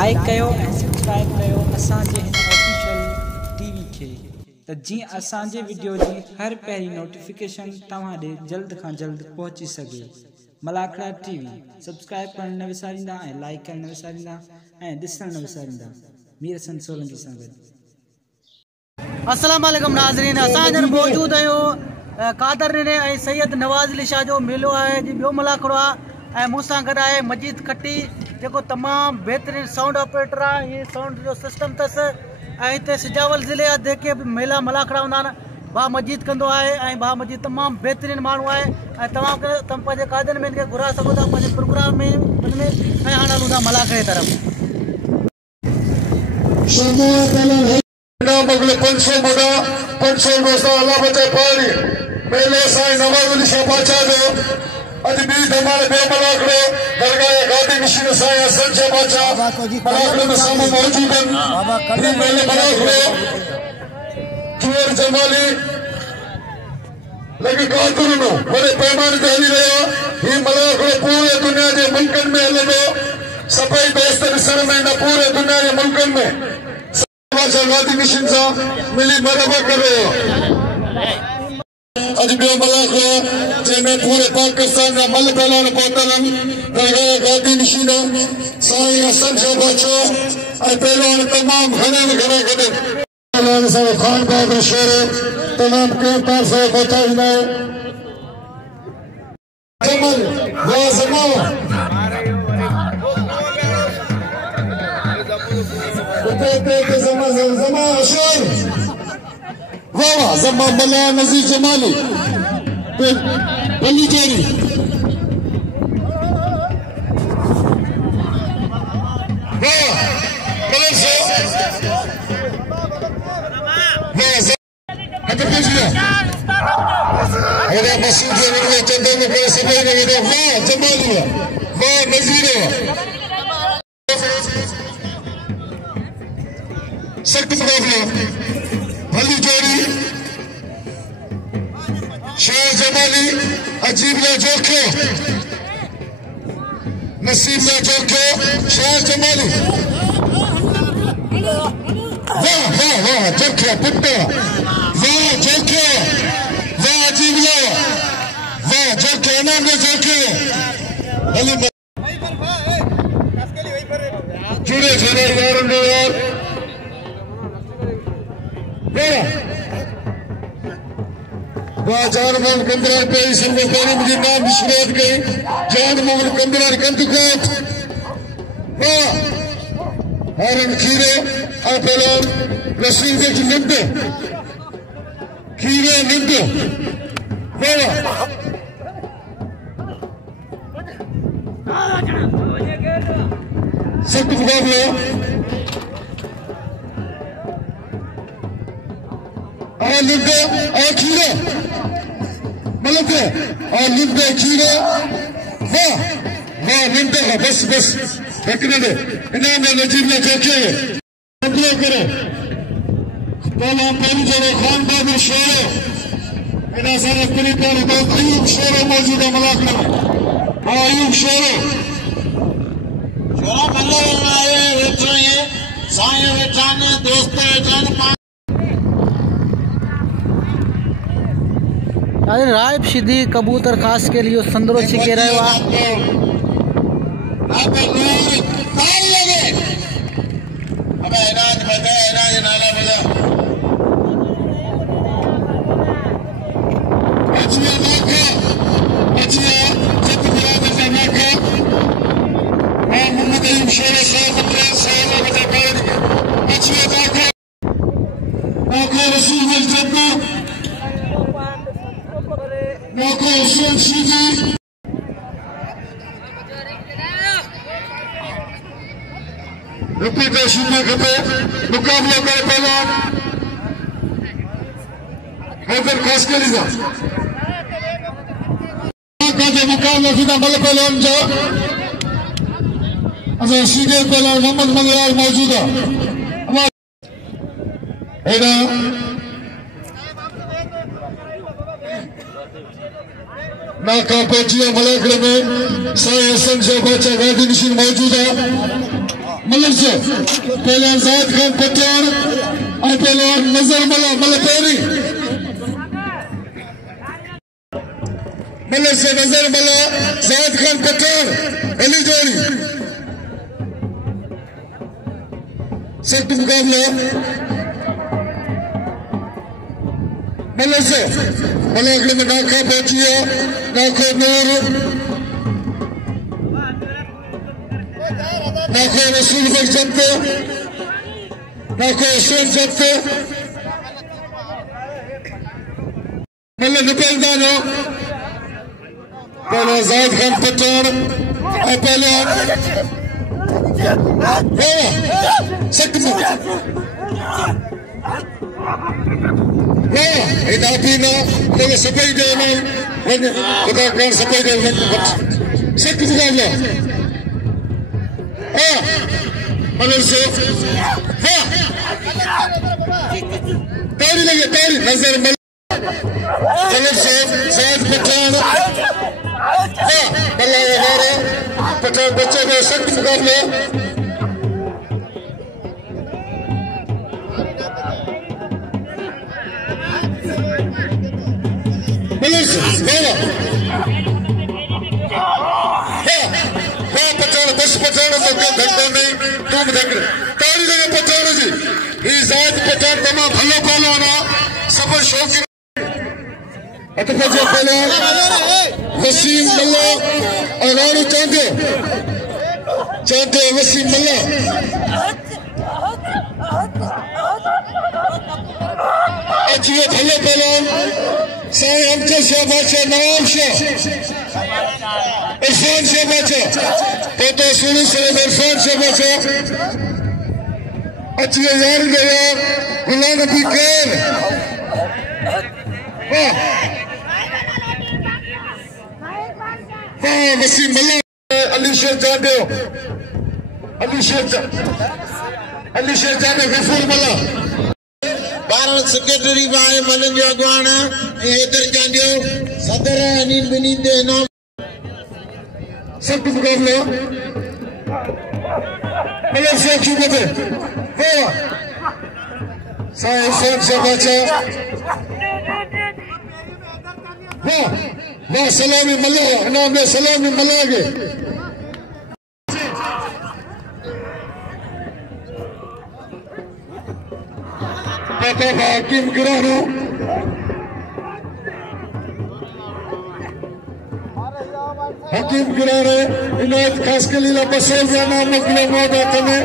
Like कयो ऐं subscribe कयो असांजे हिन ऑफिशियल टीवी खे त जीअं असांजे वीडियो जी हर पहिरीं नोटिफिकेशन तव्हां ॾे जल्द खां जल्द पहुची सघे। मलाखड़ा टीवी सब्सक्राइब करण न विसारींदा ऐं लाइक करण न विसारींदा ऐं ॾिसण न विसारींदा। मीर हसन सोलंकी सां गॾु। अस्सलाम वालेकुम नाज़रीन, असां जन मौजूद आहियूं कादर ने ऐं सैयद नवाज़ अली शाह जो मेलो आहे जी ॿियो मलाखड़ो आहे ऐं मूंसां गॾु आहे मजीद खट्टी जेको तमामु बहितरीनु साउंड ऑपरेटर आहे। हीअ साउंड जो सिस्टम अथसि ऐं हिते सिजावल ज़िले जा जेके बि मेला मलाखड़ा हूंदा आहिनि भाउ मजीद कंदो आहे ऐं भाउ मजीद तमामु बहितरीनु माण्हू आहे ऐं तव्हां पंहिंजे कादर में हिनखे घुराए सघो था पंहिंजे प्रोग्राम में ऐं हाणे हलूं था मलाखड़े तरफ़। मगले 500 मोड़ा 500 दोस्ता अल्लाह बचे पारी मेले साईं नवाज़ अली शाह बादशाह जो अज बी धमाल बे मलाखड़ो दरगाह गादी नशीन साईं हसन शाह बादशाह मलाखड़े में सामू मौजूद हैं। ये मेले मलाखड़ो जोर जमाली लगे कातुर नो बड़े पैमाने ते हली रहा। ये मलाखड़ो पूरे दुनिया के मुल्कन में हलंदो सभई दोस्त ॾिसण में न पूरे दुनिया के मुल्कन में गादी मिशन सा मिली मरहबा कर रहे हो। अज बे मलाखड़ो जैमें पूरे पाकिस्तान का मल पहलान पहुतल दरगाह गादी मिशन साईं हसन शाह बादशाह ऐं पहलवान तमाम घणे घणे गॾु खान बहादुर शेर तमाम क़िमतार से पहुचाईंदा जमल वाह जमा वाह जमा मला नजीर जमाली बली जेरी सख्त मुकाबला भली जोड़ी शेर जमाली अजीब या जोखे नसीब या जोखे शेर जमाली वाह वाह वाह जोखे पुट्टा वाह जोखे वाह अजीब या वाह जोखे इनाम में जोखे भली जुड़े जुड़े यार वाह जान मोहन कंदरार पे संगतानी मुझे नाम की शुरुआत गई जान मोहन कंदरार कंदकोट वाह हारन खीरे आपलान रशीद की निंद खीरे निंद वाह सख्त मुकाबला लिंदे खीरे मलके लिंदे खीरे वाह वाह लिंदे का बस बस रखने दे इनाम नजीब ने चौके बदलो करो पहला पहली जगह खान बहादुर शेर इना सारे कुली पर बहुत अयूब शेर मौजूद है मलाखड़ा में अयूब शेर शोरा मल्ला आए वेठो ये साईं वेठाने दोस्त वेठाने राइब शिदी कबूतर खास के लिए संदरो छिके रहे हुआ मुकाबला करे पहला हैदर खास के लिए मुकाबला सीधा मल पहलवान जो अच्छा सीधे पहलवान मोहम्मद मंगलाल मौजूद है नाका पहुंची मलाखड़े में साईं हसन शाह बादशाह गादी नशीन मौजूद है। मलक से पहला जायद खान पठान और पहलवान नजर मला मलपेरी मलक से नजर मला जायद खान पठान अली जोड़ी सख्त मुकाबला मलक से मलक में नाखा पहुंचिया नाखो नूर नाखो रसूल बख जमते नाखो हुसैन जमते मलक निकलदानो पहले जायद खान पठान और पहले सख्त इदापीना लेकिन सफाई देना खुदा कर सफाई देना सख्त मुकाबला मलक से तारी लगे तारी नजर मलक से जायद पठान पठान बच्चों का सख्त मुकाबला पठान बस पठान धंधा नहीं तुम देख ताली लगे पठान जी ये जायद पठान तमाम भलो पहलवाना सब शौकीन पहले वसीम मल्ला और राणू चांटे वसीम मल्ला अच्छी भले पहलवान साईं अमजद शाह बादशाह नवाब शाह इरफान शाह बादशाह पोतो सुनी सैयद इरफान शाह बादशाह अच्छी यार गया गुलाम नबी कैर वसीम मल्ला अली शेर जाने गफूर मल्ला भारत सेक्रेटरी भाई मलन जो अगवान इधर जांडियो सदर अनिल बिनींदे नाम सख्त मुकाबला मलक से चुपते साईं हुसैन शाह बादशाह वाह सलामी मल्ला नाम में सलामी मल्ला के हाकिम गिरानो हकीम गिराने इनायत खास के लिए बसोल जाना मकले मौत में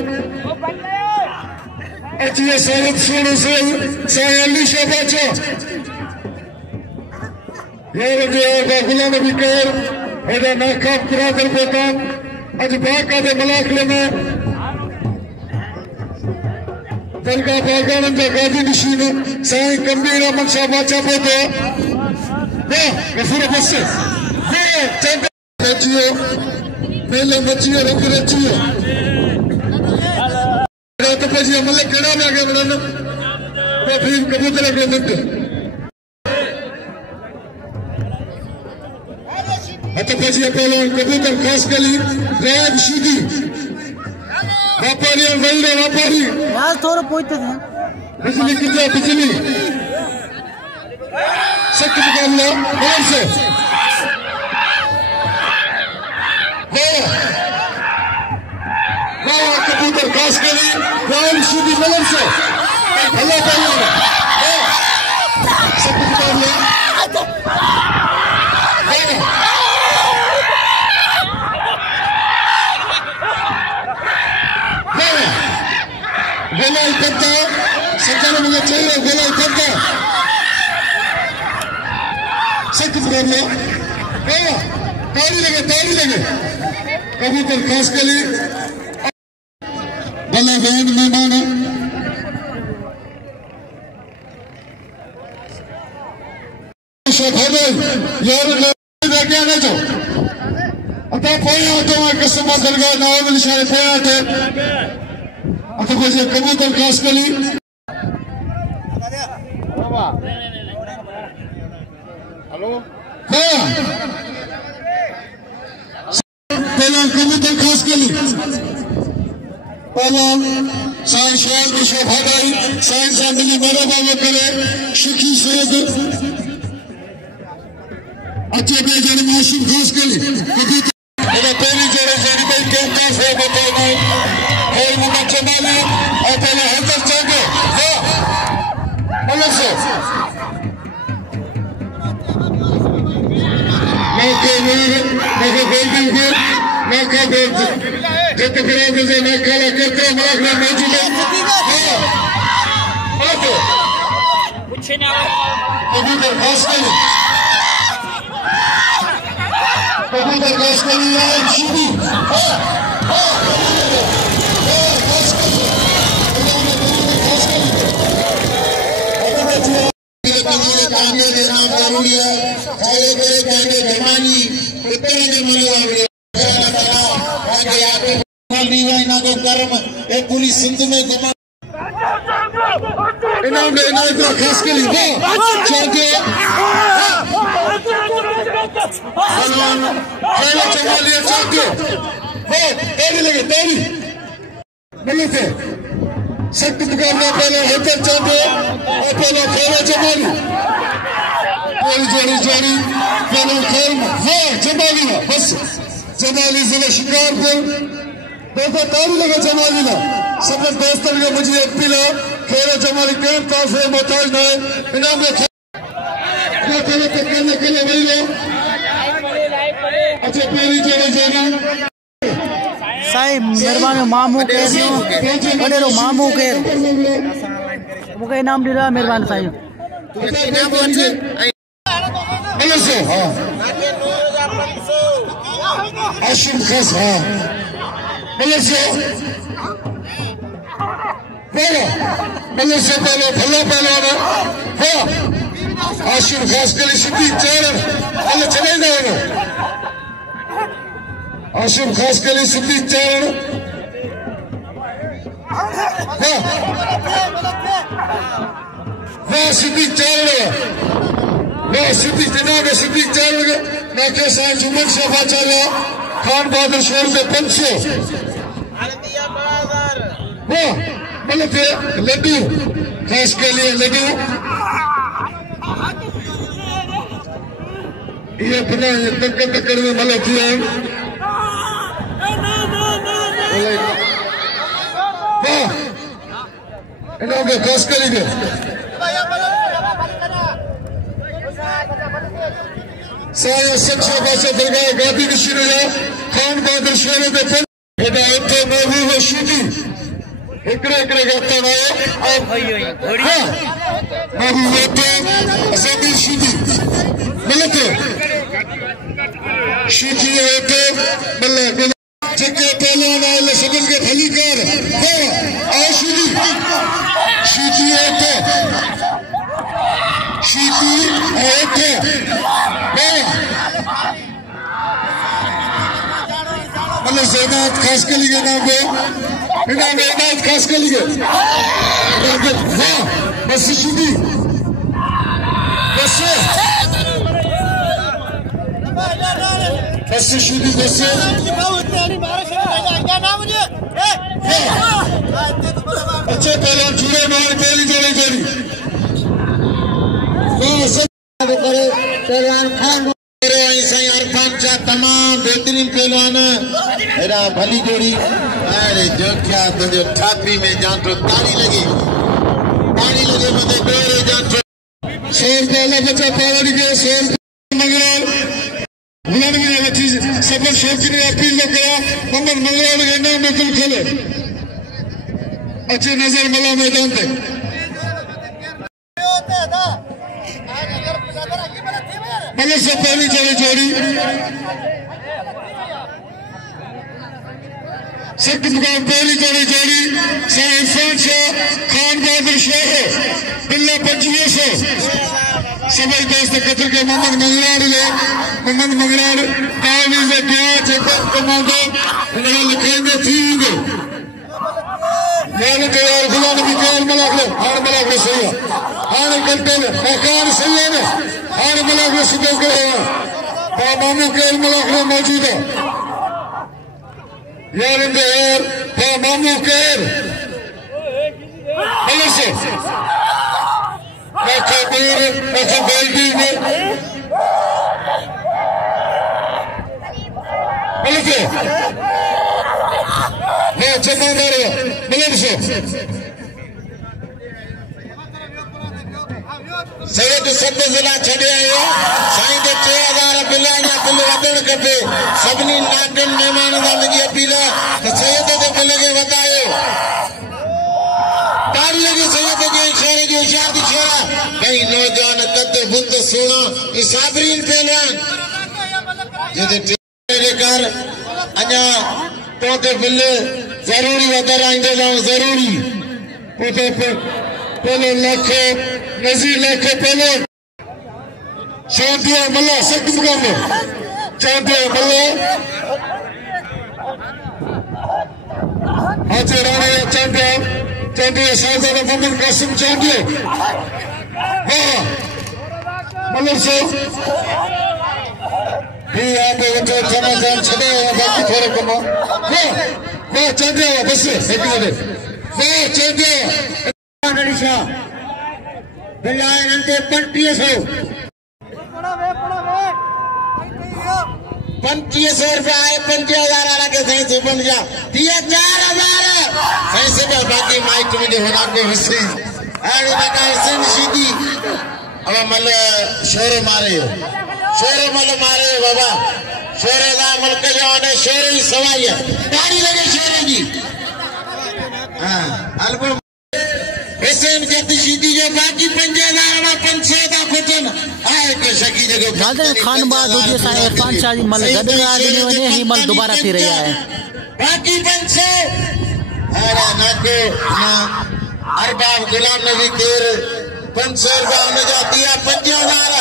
अच्छी सारत सुनो से साईं अली शाह बादशाह यार जो गुलाम नबी कैर हेदा नाकाब कुरादर बेतान अज बाका दे मलाकले में दरगाह बागान जा गाजी नशीन साईं कमबीर अहमद शाह बादशाह पोतो गफूर बस चंद रचियो मेले मचियो रंग रचियो रात पे जी मल्ले केड़ा में आगे बढ़न तो फिर कबूतर के मिनट अतपजी पहलवान कबूतर खास कली राज शीदी व्यापारी और वेल्डर व्यापारी यार थोड़ा पूछते थे बिजली कितना बिजली सख्त मुकाबला बॉल से कबूतर खास कली राज शीदी बॉल से भला पहलवान सख्त मुकाबला गोलाई करता सरकार मुझे चाहिए गोलाई करता सख्त मुकाबला ताली लगे कबूतर खास के लिए भला बहन मेहमान यार लेके आने जो आता पोया तो कसम दरगाह नवाब निशान पोया थे अतः कबूतर खास कली हेलो पहला कबूतर खास कली पहलवान साईं शहर विश्व भाई साईं सां मिली महिरबानी करे शिखी सैद अचे पे जन माशूम ख़ास करी कभी पहली जोड़े जोड़ी भाई केम का से बताओ और मोहम्मद जमाली और पहले हैदर चांगे बोलो से नौके गोल्डन को नौका गोल्ड जब फिर से नौका करते मराठा मौजूद है कबूतर खास करी शुरू जरूरी है जमानी पूरी सिंध में घुमा खास के लिए सख्त मुकाबला पहले हैदर चाहते और पहले खेला जमाली जोड़ी जोड़ी पहले खेल वाह जमाली ना बस जमाली जिले शिकारपुर देखो तारी लगे जमाली ना सब दोस्तों के मुझे अपील है खेला जमाली केम ताफ है मोहताज ना है इनाम में खेले के लिए वही लो अच्छा पहली जोड़ी जोड़ी साईं मेहरबानी मामू के वडेरो मामू के मुके इनाम ॾींदा मेहरबानी साईं आशिम खास हाँ पहले से पहले भला पहलवान हाँ आशिम खास के लिए सिद्धि चार पहले चले जाएगा आशिम खास के लिए सिद्धि चारण वाह सिद्धि चारण वाह सिद्धि जनाब सिद्धि चारण मैं के साईं जुम्मन शफा चाला खान बहादुर शोर के 500 वाह मतलब लड्डू खास के लिए लड्डू ये अपना टक्कर में मतलब किया इन्होंने खास करेंगे साया सच्चा बादशाह दरगाह गादी नशीन है खान बहादुर शेरों के फल बेटा इतने महबूब शूटी एकरे गाता ना और हाँ महबूब इतने असामी शूटी मिलते शूटी है इतने मिलते जगह पहलवान आए सबन के भली कर आओ शूटी शूटी है शूटी है मतलब ज़ैनात खास के लिए नाम है इनाम ज़ैनात खास के लिए वाह बस शूटी बस शूटी बस अच्छे पहलवान चूड़े मार पहली जोड़ी पहलवान खान साईं अरफान शाह तमाम बेहतरीन पहलवान एरा भली जोड़ी अरे जो क्या तुझे छाती में जान तो ताली लगी मुझे डोरे जान सोल पहला बच्चा पावड़ी के सोल मंगलाल बुलाने में लगी सफर शौकी ने अपील न किया मोहम्मद मंगलाल के नाम में दिल खोले अच्छे नजर मला मैदान पे मतलब से पहली जोड़ी सख्त मुकाम पहली जोड़ी साईं इरफान शाह खान बहादुर शेर बिल्ला 2500 सभी दोस्त कतर के मोहम्मद मंगलार तावीज़ क्या चेकर कमांडो इन्हें लिखेंगे थींगे यानी तो यार गुलाम नबी काल मलाक ले सही है हार करते हैं मकान सही है ना हार मलाक ले सुबह करे हैं मामू काल मलाक ले मौजूद है यार इन यार मामू केर बल्ले से बेल्टी में बल्ले से जमादार बल्ले से सैयद सब जिला छड़े आयो साईं के 3000 बिल या बिल वधण खपे सभिनी नाटन मेहमान दा मुंहिंजी अपील त सैयद जे बिल खे वधायो ताड़ी लगी सैयद जे शहर जो शादी छोरा कई नौजवान कद बुंद सोना ई साबरीन पहलवान जे कर अञा तो ते बिल जरूरी वधाराईंदो जाऊं जरूरी पोते पहले लख नज़ीर लख पहले चौंतिया मल्ला सख्त मुकाबले चौंतिया मल्ला हाथे राणे चौंतिया साहब मोहम्मद कासिम चौंतिया हाँ मल्ला से भी आप वो जमाजान छड़े बाकी थोड़े कमा वो चौंतिया बस एक मिनट वो चौंतिया नरिशा बिलाए नंते 2500 रुपया आए 5000 आला के सही से बन जा दिया 4000 सही से बाकी माइक में होना को हुसैन अरे बेटा हुसैन सीधी अब मल शोर मारे बाबा शोर दा मुल्क जो ने शोर ही सवाई है ताड़ी लगे शोर जी हां अलगो हुसैन जदी सीधी जो बाकी 5000 500 दा खुटन आए के शकी जगह नाज़िर खान बाद दूजे साईं इरफान शाह जी मल गदगा दिने वने ही मल दोबारा थी रही है बाकी 500 अरे ना को ना अरबाब गुलाम नबी केर 500 रुपया ने जा दिया 5000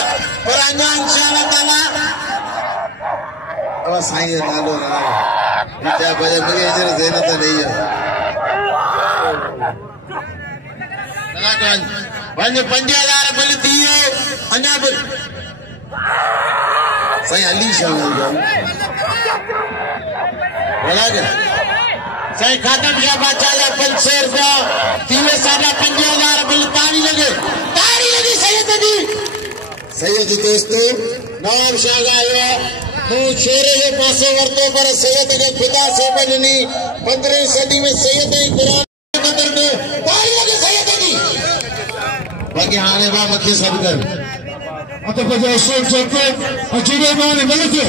पर अन्ना इंशाअल्लाह ताला ओ साईं नालो ना बेटा बजे मुझे इधर देना तो नहीं है वन 5000 बिल दियो अन्ना बिल साईं अली शाह बोला क्या साईं खातम शाह बादशाह 500 रुपया तीने साढ़ा 5000 बिल ताड़ी लगी सैयद दोस्तों नाम शाह आयो तू शेरे के पासो वरतो पर सैयद के खुदा से बननी 15वीं सदी में सैयद ही कुरान अंदर में ताड़ी लगी सैयद की बाकी हाने बा मक्खी सब कर अत बजे सोच चके जुड़े माने मिलते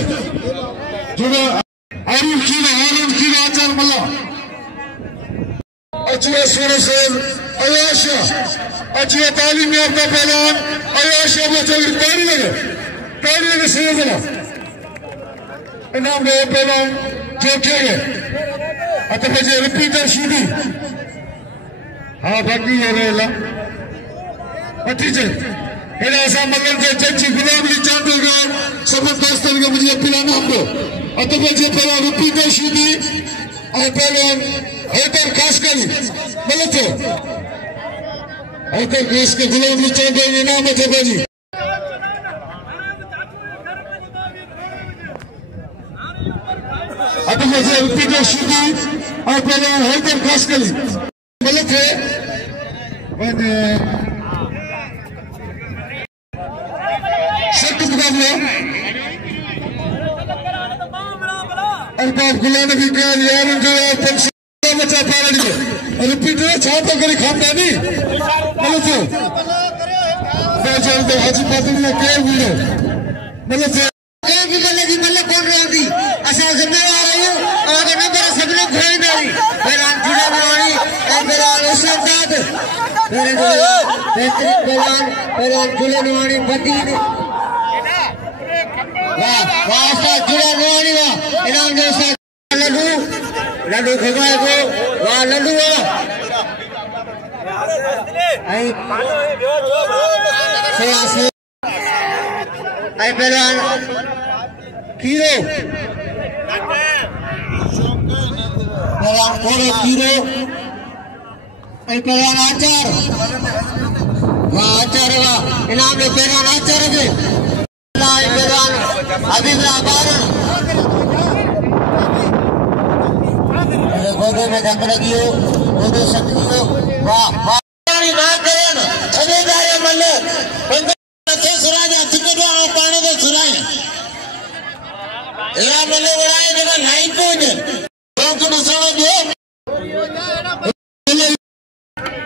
जुड़े आरिफ की आचार मल्ला अचुए सोरे से अयाशा अचुए तालीम याफ्ता पहलवान अयाशा वो चोरी ताड़ी लगे सैयद ना इनाम दे पहलवान जो के अत बजे रिपीटर सीधी हाँ बाकी हो रहेला अतीजे इन्हें ऐसा मतलब जो चच्ची गुलाम ली चाहते हैं सब दोस्तों के मुझे पिलाना हमको अतः बजे पहला रिपीटर सीधी और पहलवान हैदर खासकरी मतलब थे हैदर केस के गुलाम ली चाहते हैं इनाम थे बाजी अतः बजे रिपीटर सीधी और पहलवान हैदर खासकरी मतलब थे अरबाब गुलाम नबी खान यार जो बच्चा पालने में रिपीटर छापा करी खानदानी मतलब तो मैं जानते हाजी फातिमा ने क्या बोले मतलब तो क्या भी बोले जी मतलब कौन रही थी असल जिम्मेदार रही हूँ और ना मेरा सबने खोई नहीं मेरा जुड़ा नहीं मेरा उस्ताद मेरे मेरा जुड़ा नहीं बदीन वास्ता जुड़ा नहीं वाह इनाम जो लड्डू खिलाए को वाह लड्डू आई आई पहलवान कीरो पहलवान कोड़े कीरो आई पहलवान आचार वाह आचार वाह इनाम में पहलवान आचार के पहलवान अभी धक लगियो ओदो समझियो वाह वाह ना करेन छने जाए मल बंद थे सुराजा टिकटो आ पाने दे सुराया एला मले वड़ाए जगह लाइन को ने लोग ने साला दे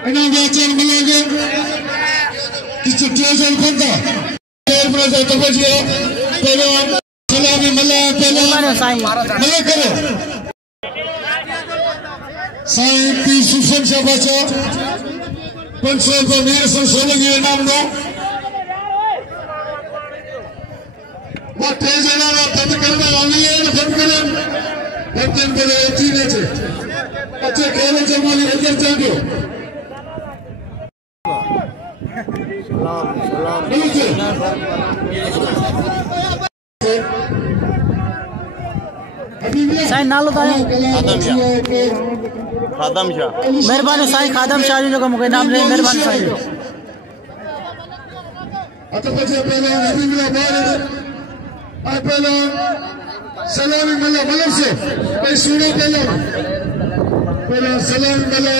इना बेचन मिलेंगे किस ट्रेजर बंदा तेर ब्रदर तबजियो पहले सलामी मल्ला पहले मल्ला करो साईं पी सुफन शाबाचा 500 को मेरे से सोलंगी नाम दो वो ट्रेजर ना बंद करना आवी है ना बंद करें बंद करे चीने से अच्छे खेले जमाने अंदर चल दो साईं नालो तायो खादम शाह मेहरबानी साईं खादम शाह जी जो मुके नाम ले मेहरबानी साईं अच्छा बच्चे पहले हबीबुल्लाह बारे पहले सलामी मल्ला मल्ला से भाई सुनो पहले सलामी मल्ला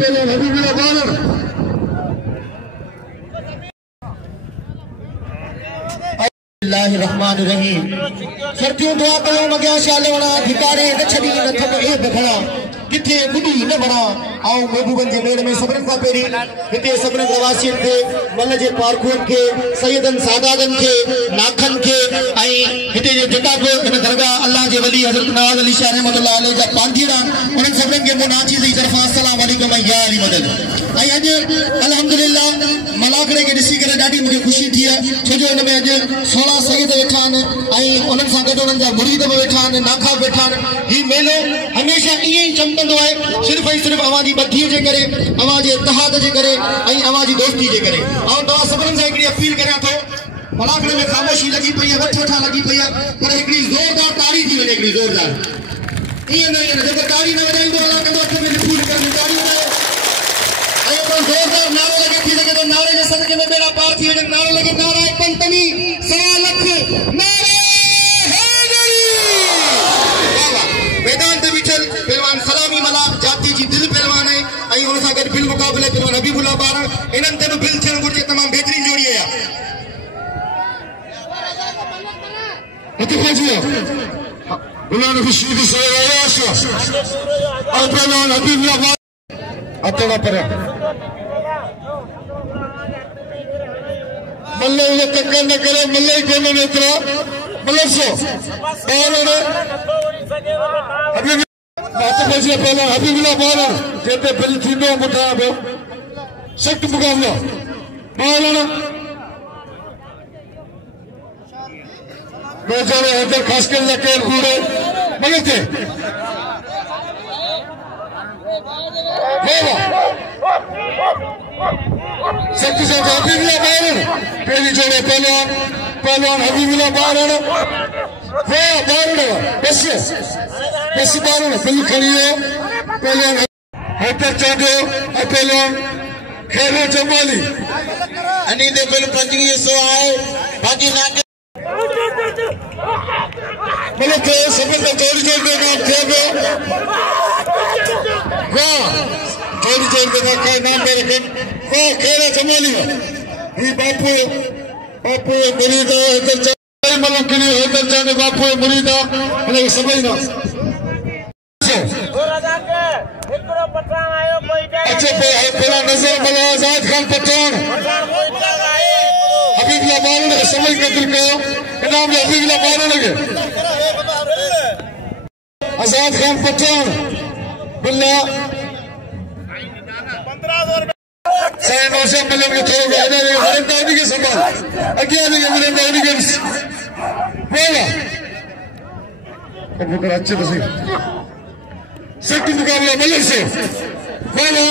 पहले हबीबुल्लाह बारे बिस्मिल्लाहिर्रहमानिर्रहीम सर्दियों दुआ करो मगिया शाले वणा धिकारे न छडी न थक ए बखड़ा किथे गुडी न बणा आऊं महबूबन जे मेड़ में सबरन का पेरी हिते सबरन प्रवासियन के मल जे पारखुन के सैयदन सादातन के नाखन के आई हिते जे जटा को इन दरगाह अल्लाह जे वली हजरत नवाज अली शाह रहमतुल्लाह अलैह जा पांजीड़ा उन सबरन के मुनाची जी तरफा अस्सलाम वालेकुम या अली मदद आई आज अल्हम्दुलिल्लाह मलाकड़े के दिसी करे ॾाढी मुझे खुशी थी है छो जो इन में आज 16 सईद वेठा आहिनि ऐं उन्हनि सां गॾु उन्हनि जा मुरीद बि वेठा आहिनि नाखा वेठा आहिनि हीउ मेलो हमेशह ईअं ई चमकंदो आहे सिर्फ़ु ऐं सिर्फ़ु अवां जी ॿधीअ जे करे अवां जे इतिहाद जे करे ऐं अवां जी दोस्ती जे करे ऐं तव्हां सभिनीनि सां हिकिड़ी अपील करियां थो मलाकड़े में ख़ामोशी लॻी पई आहे वठ वठा लॻी पई आहे पर हिकिड़ी ज़ोरदार ताड़ी थी वञे हिकिड़ी ज़ोरदार ईअं न जेको ताड़ी न वॼाईंदो अलाह कंदो हथ में फूल करणी ताड़ी न जोरदार नारो लगे थी लगे तो नारे जे सदके में बेड़ा पार थी वजन नारो लगे नारा पंतनी 100 लाख नारे हैदरी बाबा मैदान ते बिचल पहलवान सलामी मला जाती जी दिल पहलवान है आई उन सा गड बिल मुकाबले पहलवान हबीबुल्लाह बारा इनन ते बिल थियण घुर्जे तमाम बेहतरीन जोड़ी है इत्तेफाक जी उन्होंने खुशी से आया और पहलवान हबीबुल्लाह अतवा पर मल्ले ये टक्कर न करे मल्ले ही कोने में इतना मल्ले सो और अभी बात बजे पहले हबीबुल्लाह बारा जेते बिल थींदो मुठा बो सख्त मुकाबला बारा बेचारे हैदर खासकर लकेर पूरे मल्ले थे सच्ची से हबीबुल्लाह बारन पहली जोड़े पहलवान हबीबुल्लाह बारन वाह बारन बस बारन बिल खड़ी है पहलवान हैदर चाडो पहलवान खेलो जमाली अनी दे बिल 2500 आए बाकी ना बोले तो सब तो जोड़ी जोड़ के नाम थे वाह जोड़ी जोड़ के का नाम मेरे के वाह खेलो जमाली ये बापू मुरीदा हैदर चाडो मतलब के लिए हैदर चाडो बापू मुरीदा मतलब समझ ना अच्छा पहला नजर मला आजाद खान पठान हबीबुल्लाह बारन समझ के दिल को इनाम हबीबुल्लाह बारन के आजाद खान पठान बिल्ला 1500 साईं मौसम मिलन के थोड़ा इधर वरिंदानी के संभाल अगे आने के वरिंदानी के बोला कब कर अच्छे बसे सख्त मुकाबला मलिक से बोला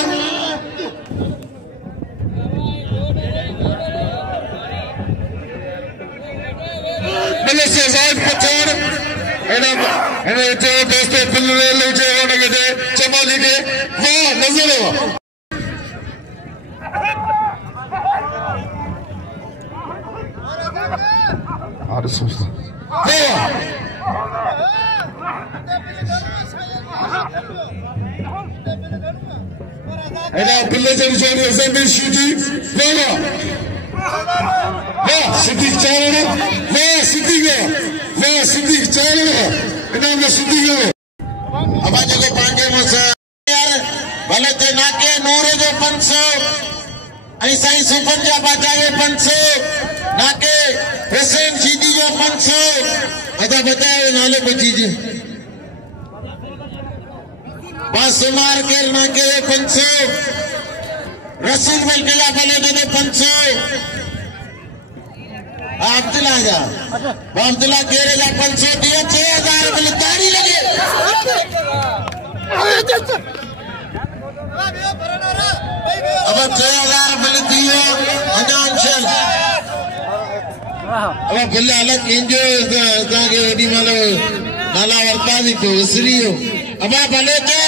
मलिक से आजाद पठान इन्हें जो दोस्तों पिल्ले ले जो होने के दे चमाली के वाह नजर है और सोचता वाह एडा बिल्ले से जोड़ी असेंबली शूटी बोलो वाह सिद्दीक चावल वाह सिद्दीक चावल इन्हें में सिद्दीक अब आज को पांगे मसा यार भले ते नाके नूरे जो 500 ऐसा ही सुपंजा बाजाए 500 नाके हुसैन शीदी जो 500 अदा बताए नाले को चीजें बासुमार के नाके 500 रसूल बल के भले दे 500 अब्दुल्ला जा अब्दुल्ला केरे जा 500 दिया 6000 बल ताड़ी लगे अब 6000 बल दियो अजान चल अब बिल्ला अलग इंजो ताके वडी मालो नाला वर्ता दी तो इसलिए अब भले के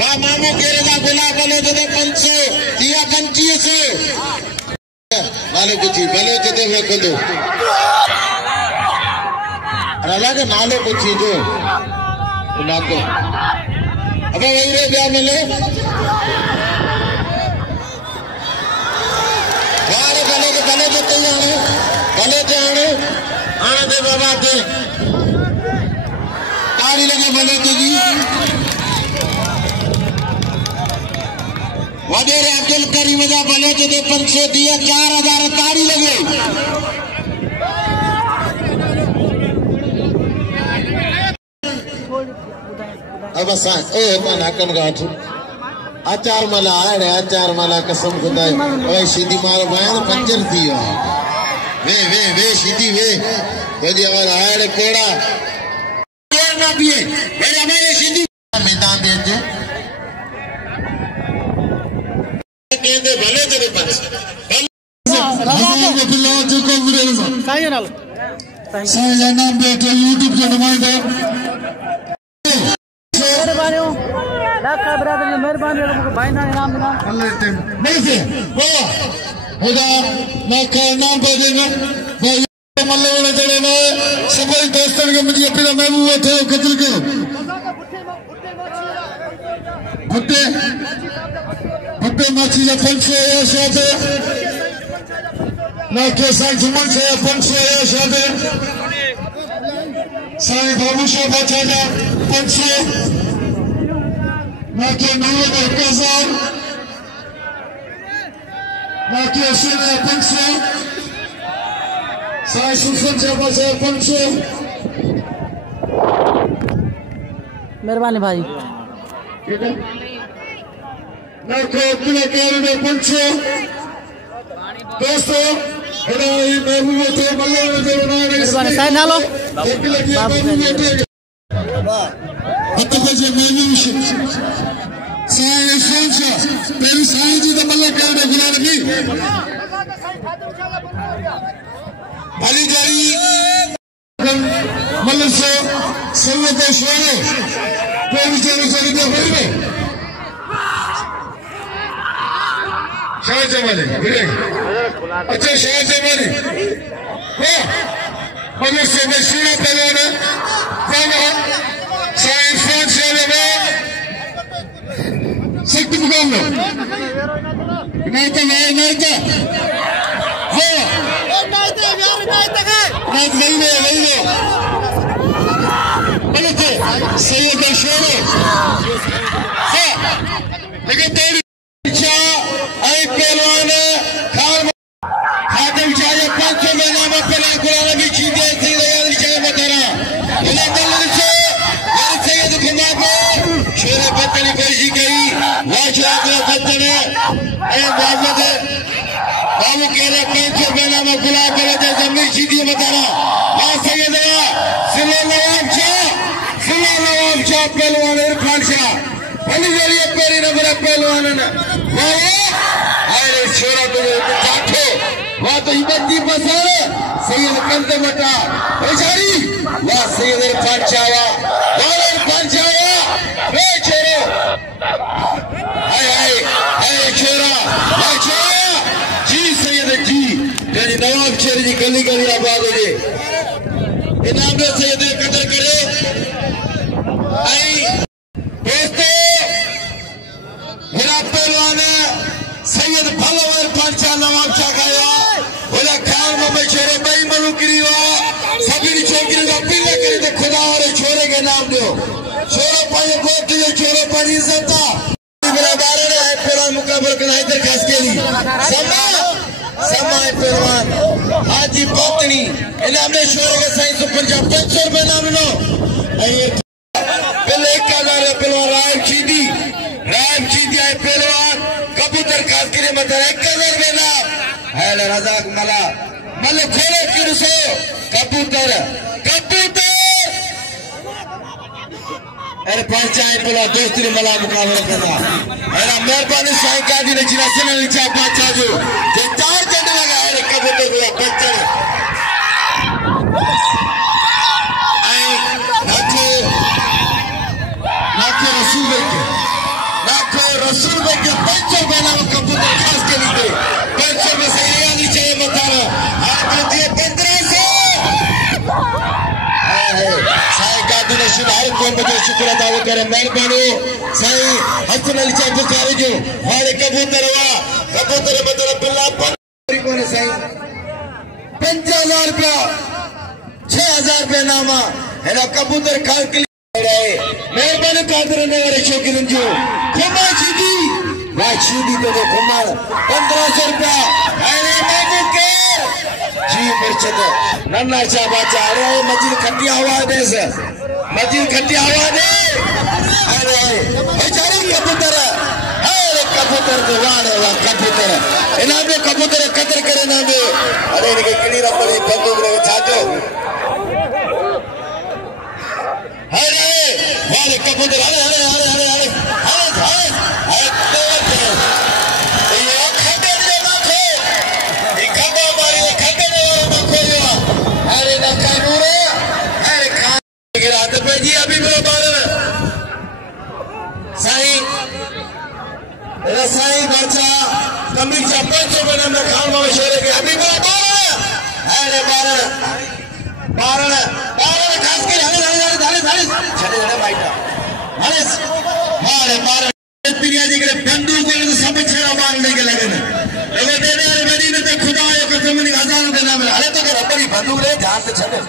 बा मामू केरेगा गुला भले दे 500 दिया 2500 नालो कुछ भले जदे वो कदो अलग नालो कुछ जो नाको अब वही रे क्या मिले यार भले के तैयार भले ते आने दे बाबा ते ताड़ी लगे भले ते जी वडेरे अब्दुल करीम जा भले ते 500 दिया 4000 ताड़ी लगे अब साथ ए मन हकन गाठ आचार मला आड़े आचार मला कसम खुदाई ओए सीधी मारो बयान पंचर दियो वे सीधी वे वजी हमारा आड़े कोड़ा केर ना पिए मेरे हमारे सीधी मैदान दे जे कहते भले तेरे पास साया नाम बेटे यूट्यूब के नुमाइंदा मेहरबानी भाई ना इनाम देना नहीं से वाह होगा मैं का नाम पे देना भाई मल्ले वाले चले ना सभी दोस्तों के मुझे अपना महबूब थे कत्ल के भुट्टे माची या 500 या शादे ना के साई जुमन से 500 या शादे साई बाबू शाह बचाना 500 ना के नूर का हजार ना के अशर 500 साई सुसन से बचे 500 मेहरबानी भाई ना के अपने केर में 500 दोस्तों हमारी महबूब थे मल्ले में जो मेहरबानी साइन ना लो बच्चे महबूब साई सोचा तेरी साई जी तो मल्ले केर में गुलाब नहीं भली जारी मल्ले से सैयद शेरे तेरी चली दे भाई शाह जमाने अच्छा शाह जमाने मगर से मशहूर पहलवान साइंस फ्रांस से सिक्किम मुकाबला नहीं तो सैयद शेरे लेकिन तेरी पहलवान खादिम चाहिए 500 महीना में पहला कुरान भी चीजें थी चाहिए बताना सैयद खुदा को शेर बतनी पेशी गई बतने बाबू कह रहे 500 महीना में गुलाब करे थे जमीन सीधी बताना सैयद सिला नवाब शाह पहलवान इरफान शाह भली जरिए पेरी नगर पहलवान अरे छोरा तुझे जाठो वहाँ तो इबती बसाए सैयद कंदे मटा बेचारी वहाँ सैयद इरफान शाह वे छोरो हाय छोरा जी सैयद जी तेरी नवाब शेर जी गली आबाद हो गए इनाम में सैयद कदर करे दोस्तों मेरा इनाम दो छोरो पानी गोट जो छोरो पानी इज्जत मेरा बारे ने है पहलवान मुकाबला करना इधर खास के लिए समय पहलवान हाजी पत्नी इनाम ने छोरे के साईं सुपर जा 500 रुपए इनाम लो पहले 1000 पहलवान राम चीदी आए पहलवान कबूतर खास के लिए मतलब 1000 रुपए इनाम है रजाक मला मल खोले किरसो कबूतर अरे पंचायत पहला दोस्ती ने मला मुकाबला करना अरे मेहरबानी साईं काजी ने जिला से नहीं चाह पाचा जो जे 4 चंड लगा अरे कबूतर को बच्चा आई नाको रसूल भाई के 500 बना कबूतर खास के लिए 500 में से ये आनी चाहिए बता रहा आप दिए 1500 साईं काजी ने हर कौम जो शुक्र अदा करे मेहरबानी साईं हसन अली चाह बुखारी जो हमारे कबूतर मतलब बिल्ला कौन साईं 5000 रुपया 6000 रुपया नामा है ना कबूतर खाल के लिए मेहरबानी कादर ने वाले शौकीन जो खुमा सीधी तो खुमा 1500 रुपया अरे बाबू के जी मुर्शद नन्ना शाह बाचा अरे मस्जिद खट्टी आवाज दे से मस्जिद खट्टी आवाज दे अरे बेचारे कबूतर को वाह कबूतर इनाम में कबूतर कदर करे ना में अरे इनके किली रबड़ी बंदूक रे छाजो अरे वाह कबूतर अरे जी अभी मेरे बारे में साईं बच्चा कमी से 500 रुपए में खान वाले शेरे के अभी मेरा बारह खास के चले माइटा मारे पिरिया जी के बंदूक को सब छेड़ा मारने के लगे लगे देने वाले मदीने से खुदा आयो कसम नहीं 1000 रुपए नाम अरे तो रबड़ी बंदूक ले ध्यान से चले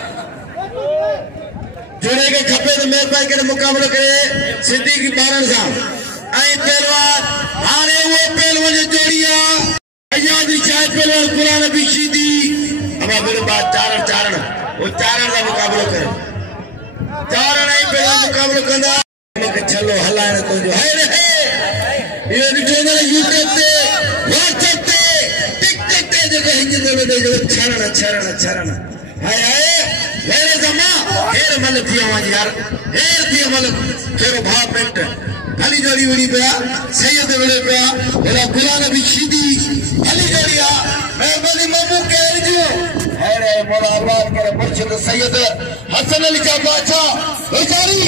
जुड़े के खपे तो मेरे भाई के मुकाबला करे सिद्दीकी बारण साहब आई पहलवान हारे वो पहलवान जो जोड़िया आजादी चाहे पहलवान कुरान भी सीधी अब मेरे बाद चारण वो चारण का मुकाबला करे चारण आई पहलवान मुकाबला करना मैं चलो हलाने तो जो है रे ये निकलने यूट्यूब पे व्हाट्सएप पे टिकटॉक पे जो हिंदी में जो चरण हाय मेरे जमा हेर मल दिया यार हेर दिया मल तेरो भाव पेट अली जोड़ी उड़ी पे सैयद बड़े पे मेरा कुरान भी सीधी अली जोड़िया मेहरबानी मम्मू केर जो अरे मोला आबाद करे मुर्शिद सैयद हसन अली का बादशाह बेचारी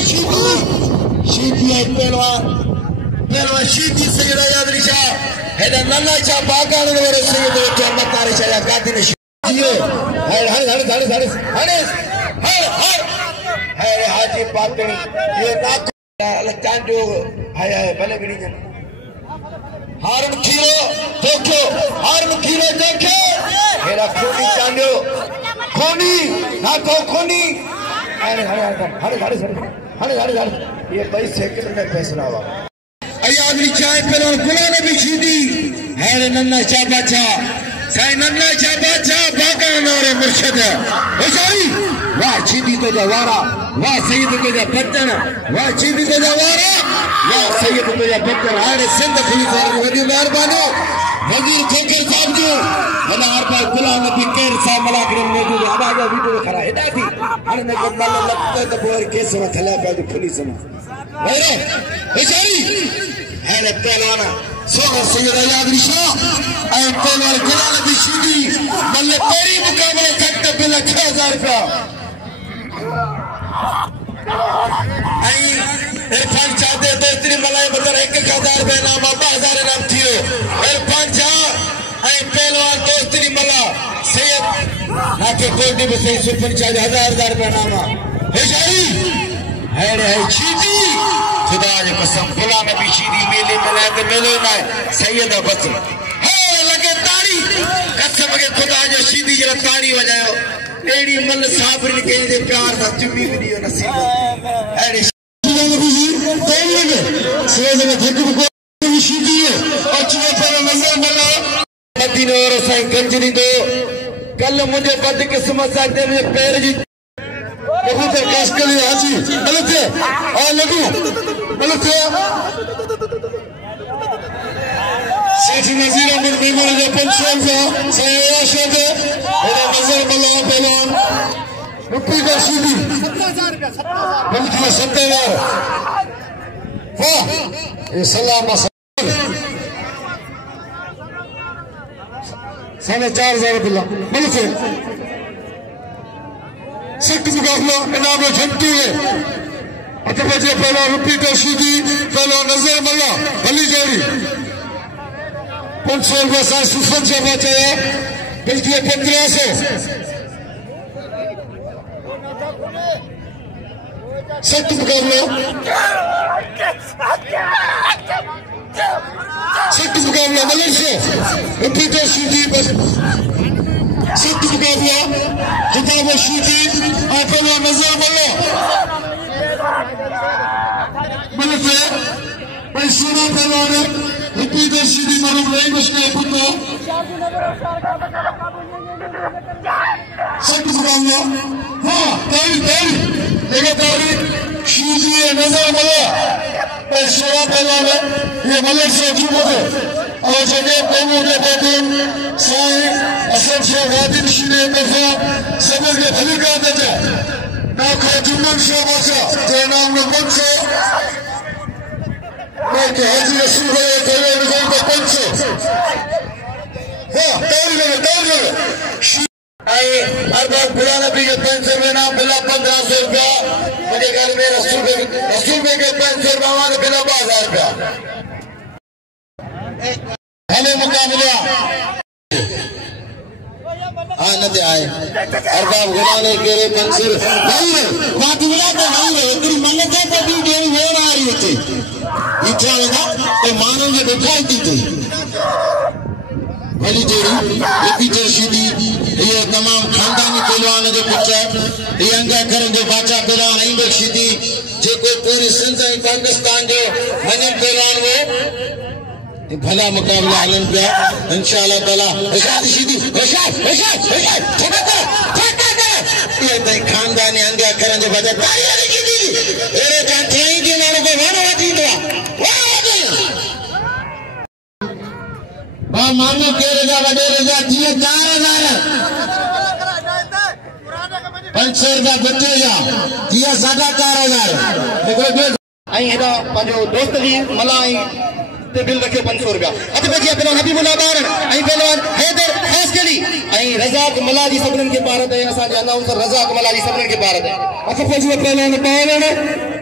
सीधी है पहलवान सीधी सैयद आजाद अली शाह है नन्ना शाह बागान मेरे सैयद तो अहमद तारी शाह गादी ने हर हाजी पातनी ये नाक चांदो आया है भले भी नहीं हारम खीरो देखो मेरा खूनी चांदो खूनी नाको खूनी हरे ये 22 सेकंड में फैसला हुआ अयादरी चाय पहलवान गुलाम भी सीधी है नन्ना शाह बादशाह साईं नन्ना शाह बादशाह बागान और मुर्शिद बेचारी वाह सीधी तो जवारा वाह सैयद तो जा बच्चन वाह सीधी तो जवारा वाह सैयद तो जा बच्चन हारे सिंध खुली सारी वडी मेहरबानी वजीर खोकर साहब जो हना हर बार गुलाम भी केर सा मलाकरम मौजूद है आवाज वीडियो खरा हेडा थी हने ने मल लगता तो बोर केस में थला पे पुलिस में अरे बेचारी है पहलवाना सोना सैयद आजाद शाह ऐ पहलवान गुलाम भी सीधी मल्ले तेरी मुकाबले सकते बिल 6000 रुपया आई इरफान चाहते दोस्ती मलाई बदर 1000 रुपया नाम 2000 नाम थियो इरफान चाह आई पहलवान दोस्ती मला सैयद नाके कोटी में सही सुपन चाह 1000 रुपया नामा बेचारी है रे सीधी खुदा की कसम गुलाम भी सीधी मेले में तो मेले में सैयद बच है लगे ताड़ी कसम के खुदा जो सीधी जरा ताड़ी बजायो एड़ी मल साबरिन के दे प्यार दा चुम्मी भी दियो नसीब एड़ी मदीने और साईं कंजरी दो कल मुझे बदकिस्मत सा तेरे पैर जी कबूतर केस के लिए हाजी गलत है आ लगू गलत है सेठ नजीर अहमद मेमन जो पंचोल का सयाशा दे और नजर बल्ला पहलवान रुपी का सीधी 70,000 वाह ये सलाम 4,500 बिल्ला मिलते सिख मुकाबला इनाम झंटी है अतबजे पहला रुपी का सीधी पहला नजर बल्ला भली जोड़ी 500 रुपये साथ सुफन से बचाया बल्कि 1500 सख्त मुकाबला मलर से रुपी का सीधी सख्त मुकाबला किताब सीधी और पहला नजर बल्ला मलर से भाई सोना पहलवान रुपी का सीधी मरम रही उसके पुत्र सख्त मुकाबला हाँ तारी लगातारी सीधी नजर बल्ला भाई सोना पहलवान ये मलर से जुबो है और जगह पेमू के बैठन साईं असद शेख गादिन शीने दफा समझ के भली का देता नाखो जुम्मन से बचा तेरे नाम में पंचो मैं के हाजी रसूल भाई तेरे निजाम का पंचो हाँ तारी लगे आई हर बार बुला नबी के 500 रुपये नाम बिला 1500 रुपया मुझे घर में रसूल भाई के 500 रुपये बिला 12,000 रुपया हमें मुकाबला आनंद आए अरबाब गुलाने केरे मंसूर नहीं मुकाबला तो नहीं है तेरी मन्नत है भी देरी हो रही थी इतना लगा तो मानो ने दिखाई दी थी भली जोड़ी रिपीटर सीधी ये तमाम खानदानी पहलवान जो पुत्र ये अंगा करन जो बाचा पहलवान इंदर सीधी जो कोई पूरी सिंध पाकिस्तान जो मनन पहलवान वो भला मुकाबला हलन पे इंशाअल्लाह ताला रशाद सीधी रशाद ये भाई खानदानी अंगा करन जो बाचा तारी लगी दी अरे चांथाई के नारे पे वाना वाजी दो वाह मानो के रजा वडे रजा दिए 4,000 500 रुपया बचे जा दिया 4,500 देखो आई एडा पंजो दोस्त जी मलाई ते बिल रखे 500 रुपया अत बजे अपना हबीबुल्लाह बारन आई पहलवान हैदर खास कली आई रजाक मलाजी सबरन के भारत है असा जे अनाउंसर रजाक मलाजी सबरन के भारत है अत बजे पहलवान बारन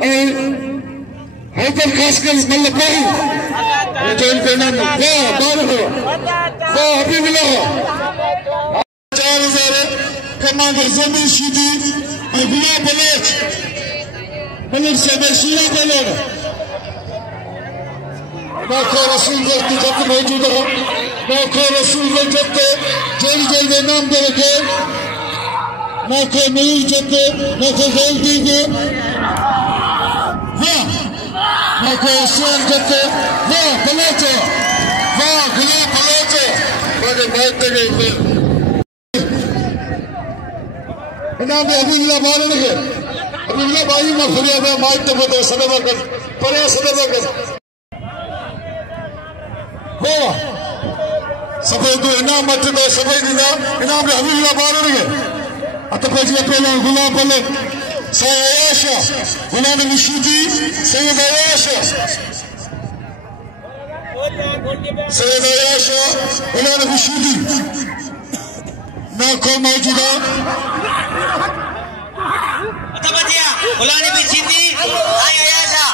आई हैदर खास कली मतलब कोई जोन पे नाम वाह बारन वाह हबीबुल्लाह 4,000 कमांडर जमीन सीधी आई बिला बलोच से बेशीला पहलवान नाखो रसूल की जब मौजूद हो नाखो रसूल जब जेल जेल में नाम दे रखे नाखो नहीं जब नाखो गलती के वाह नाखो हुसैन जब वाह बलोचो वाह गुलाब बलोचो बड़े बहुत गए नाम हबीबुल्लाह बारन के हबीबुल्लाह बाई में खुदा में माइक तो बता सदमा कर परे सदमा कर हो सफेद इनाम मत दो सफेद इनाम में हबीबुल्लाह बारन के अतफजी पहला गुलाब बलक सयाशा गुलाम निशीदी सैयद आयाशा गुलाम निशीदी नाखो मौजूदा अतफजिया गुलाम निशीदी आयाशा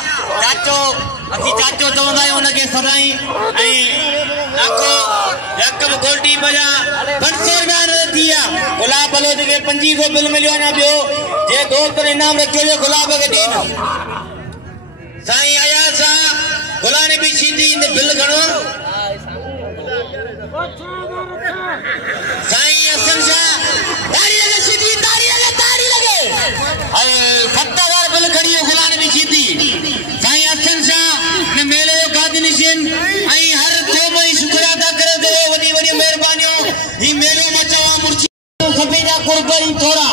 चाचो असी चाचो चवंदा आहियूं उनखे सदाई ऐं नाको रकम गोल्डी बजा 500 रुपया थी विया गुलाब बलोच के 2500 बिल मिलियो ना बियो जे दोस्त ने इनाम रखियो जो गुलाब के ॾींदो साईं आया सा गुलाब ने भी सीधी ने बिल घणो साईं असन शाह दारी ने सीधी फत्तादार बिल खड़ी गुलान भी खीती साईं अरशन शाह ने मेले जो गादी निशिन आई हर क़ौम जी शुक्र अदा करे दो वडी वडी मेहरबानियों ही मेलो मचावा मुर्शी खपे जा कुर्बानी थोड़ा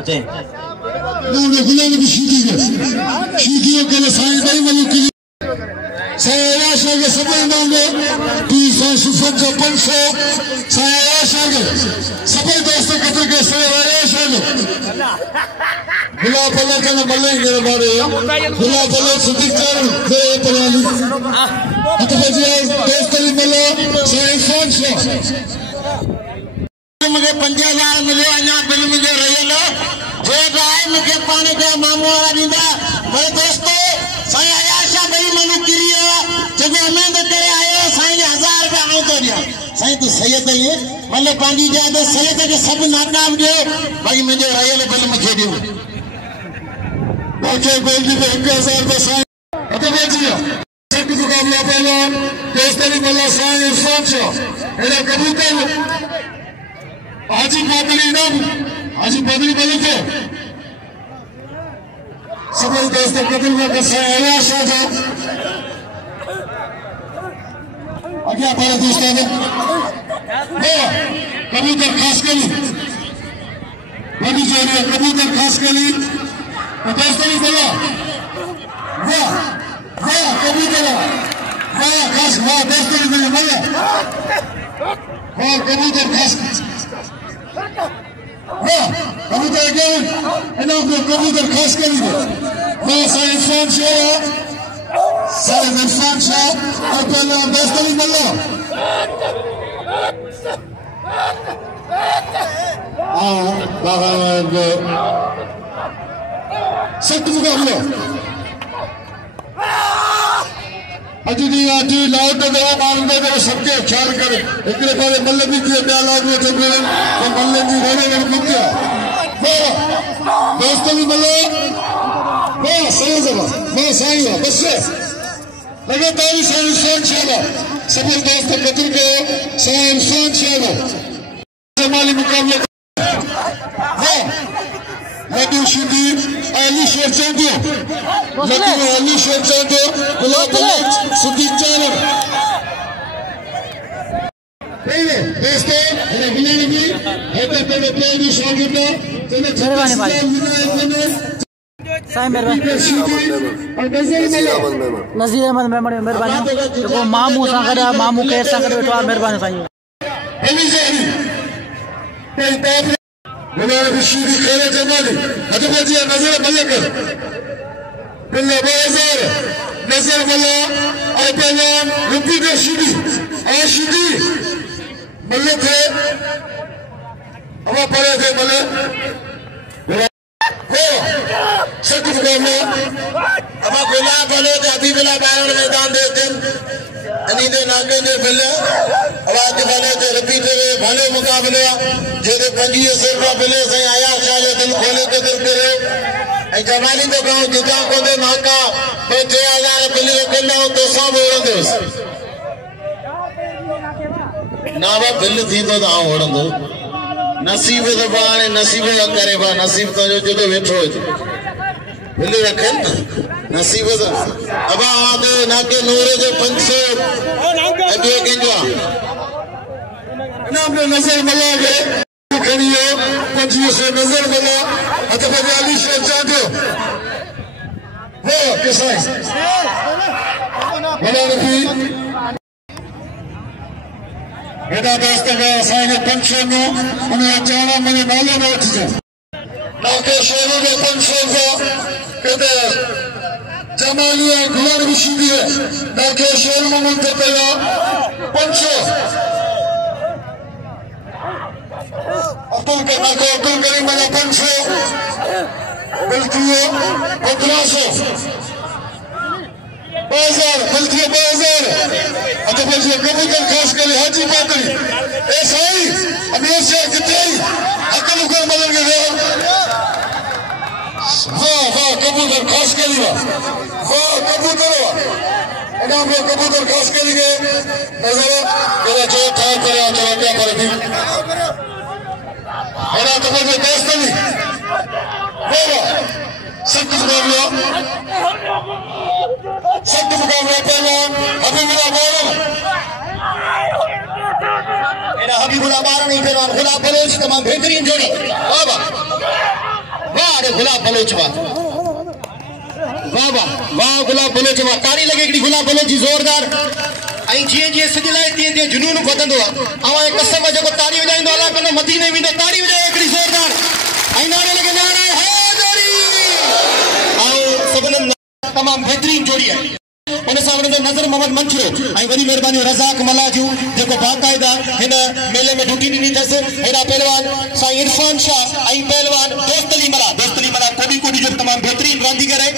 अचे ने गुलान भी शीदियों के लिए साईं भाई मलिक सायाशा के समय मांगे 255 सायाशा के सभी दोस्तों कतर के सायाशा के गुलाब अल्लाह के मल्ले के बारे गुलाब अल्लाह सिद्दीक चार दे पलाली अतबजी दोस्तों मल्ले सायाशान मुझे 50,000 मिले अना बिल मुझे रहिलो जो राय मुझे पाने के मामू वाला दीदा मेरे दोस्तों साईं आयाशा भाई मनु किरियो जगो हमें तो तेरे आयो साईं 1000 रुपया आओ तो दिया साईं तू सैयद है मतलब पांजी जादे सैयद के सब नाकाम जो भाई मुझे रहिलो बिल मुझे दियो बाकी कोई भी 1000 रुपया साईं अतबजी सब मुकाबला पहला दोस्तों मल्ला साईं सोचो एरा कबूतर हाजी पादरी नाम हाजी पादरी बोले थे सभी दोस्तों कदम में कैसे आया शाजा आगे हमारे दोस्तों ने कबूतर खास कर ली बड़ी जोड़ी कबूतर खास कर ली दोस्तों ने बोला वाह वाह कबूतर वाह खास वाह दोस्तों ने बोला वाह कबूतर खास कबूतर again इन्होंने कबूतर खास कर ली मैं साइंस फैन शो और पहले दोस्तों ने बोला बाबा को सख्त मुकाबला अजी आजी लाओ तो दवा मालूम है तो सबके ख्याल करे एकरे पहले मल्ले भी दिए ख्याल आदमी तो मल्ले जी घरे में मुक्तिया दोस्तों भी मल्ले सही जगह मैं सही हूँ बस लगातार साइंस फैन चैनल सभी दोस्तों कतर के साइंस फैन चैनल जमाली मुकाबले लड्डू शिदी अली शेर चांदो लड्डू अली शेर चांदो गुलाब सिद्दीक चानर पहले दोस्तों ये गुलाब भी हेडर पे प्ले भी शामिल है मेहरबानी भाई साईं मेहरबानी नज़ीर अहमद मेहरबानी जो मामू सां गॾु मामू केर सां गॾु वेठो आहे मेहरबानी साईं गुलाब शीदी खेले जमाली अतबजी नजर मलिक बिल्ला बाजार नजर मल्ला और पहले रुपी दे शीदी आशीदी मलिक है अब पड़े थे मलिक हो सख्त मुकाबला अब गुलाब बोले तो अभी बिला बाहर मैदान देते अनी दे नाके दे बिल्ला अब आज वाले तो रुपी दे भले मुकाबले जेदे 2500 रुपया बिले से आया शायद दिल खोले तो दिल करे ऐ जमाली तो गांव जुदा को दे नाका तो 6000 बिले कल्ला तो सब ओरंदो ना वा बिल थी तो आ ओरंदो नसीब तो बाणे नसीब करे बा नसीब तो जो जो वेठो बिल रखन नसीब तो अब आदे नाके नूरे जो 500 अबे केंजो नाम ने नजर मल्ला गए खड़ियो 2500 नजर मल्ला अतबजी अली शेर चांदो वो किसान मल्ला रफी बेटा दोस्तों का साइने फंक्शन में उन्हें जाना मैंने नाले में उठ जाए नाके शेरों में फंक्शन का कहते जमालिया गुलाब शीदी है नाके शेरों में मुल्क तेरा फंक्शन अब्दुल के नाको अब्दुल करीम वाला 500 बिल्कुल 1500 2000 बिल्कुल 2000 अतबजी कबूतर खास कर हाजी पादरी ए सही अमीर से कितने अकल को मदद के वाह कबूतर खास कर लिया वाह कबूतर इनाम में कबूतर खास कर लिए नजर तेरा जो था तेरा क्या पर भी और तो मुझे दोस्त नहीं सख्त मुकाबला पहलवान हबीबुल्लाह बारण हबीबुल्लाह बारण ही पहलवान गुलाब बलोच तमाम बेहतरीन जोड़ी वाह वाह वाह अरे गुलाब बलोच वाह वाह वाह वाह गुलाब बलोच वाह ताड़ी लगे हिकिड़ी गुलाब बलोच जी ज़ोरदार ऐं जीअं जीअं सिॼ लाइ तीअं तीअं जुनून वधंदो आहे ऐं कसम जेको ताड़ी वॼाईंदो अलाह कंदो मदीने वेंदो ताड़ी वॼाए हिकिड़ी ज़ोरदार ऐं नारे लॻे नारे हैदरी ऐं सभिनीनि तमामु बहितरीन जोड़ी आहे उन सां वणंदो नज़र मोहम्मद मंछरो ऐं वॾी महिरबानी रज़ाक मला जूं जेको बाक़ाइदा हिन मेले में ड्यूटी ॾिनी अथसि हेॾा पहलवान साईं इरफान शाह ऐं पहलवान दोस्त अली मला कोडी कोडी जो तमामु बहितरीन रांदीगर आहे